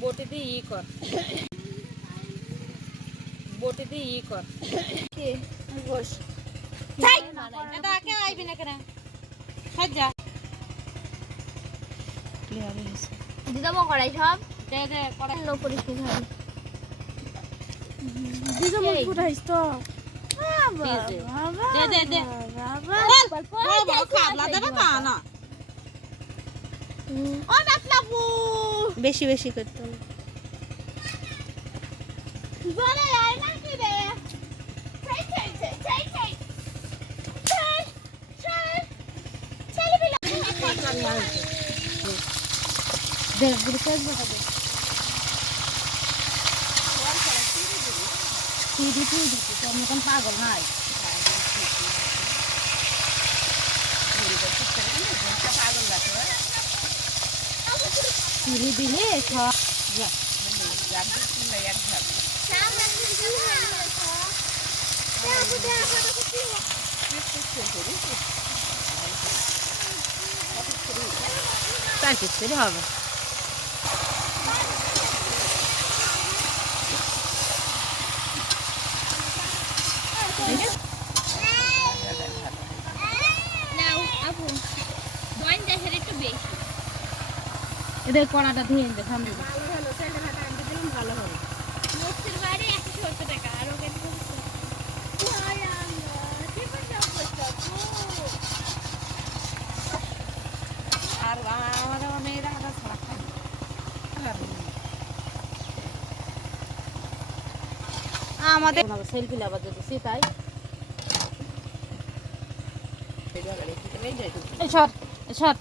বটি দিয়ে ই কর, বটি দিয়ে ই কর। কি বস এটা কে আইবি না কেন সজ্জা ক্লিয়ার হয়েছে দিদা মো করাই সব দে দে কড়াই লো পরিষ্কার হবে দিদা মো ফুটাইছ তো বাবা দে দে দে বাবা খাবলা দেবে তা না ও নাতলাবু বেশি বেশি করতে হবে জোরে আয় না কি রে চাই চাই চাই চাই চাই চাই চাই চলে বিলা দে গ্লুকোজ বটা দে সিডি সিডি তো মতন পাগল নাই পাগল লাগছে সিডি দিলে সব যা এক দিন না এক ধাপ তার কিছু হবে এদের কড়াটা ধুয়ে দে সামনে ভালো হবে আর আমাদের মেয়েরা আদা ছাড়া খায় আমাদের সেলফি লাবার যদি সেটাই শট শট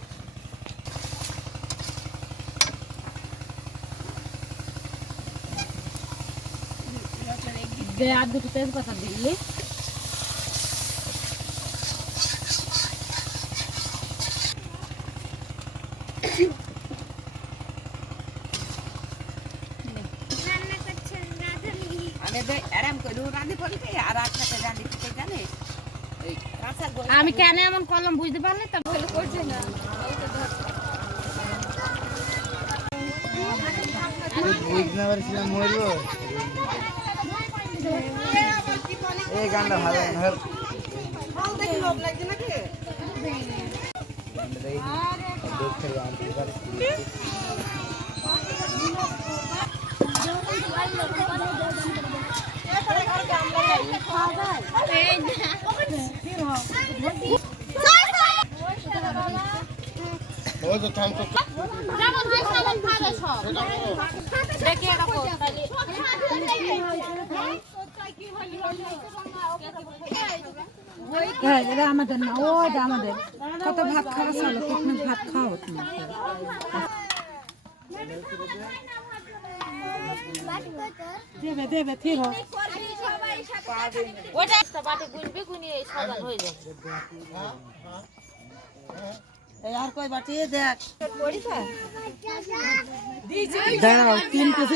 দে আর দুটো তেজপাতা দিলি আমি কেন এমন করলাম বুঝতে পারলে তো ভালো করছে না বুঝতে পারছিলাম মরবো এই গানটা ভালো ধর দেখতে জানতে পারছি ওই তো থাম তো যেমন হয় তেমন খাবে সব দেখে রাখো তাহলে এটা আমাদের না ওটা আমাদের কত ভাত খাওয়া চলো কিতনে ভাত খাও তুমি দেবে দেবে ঠিক হোক ওটা বাটি গুনবি গুনিয়ে সাজান হয়ে যাবে আর কই বাটি দেখ দাঁড়াও তিন পিস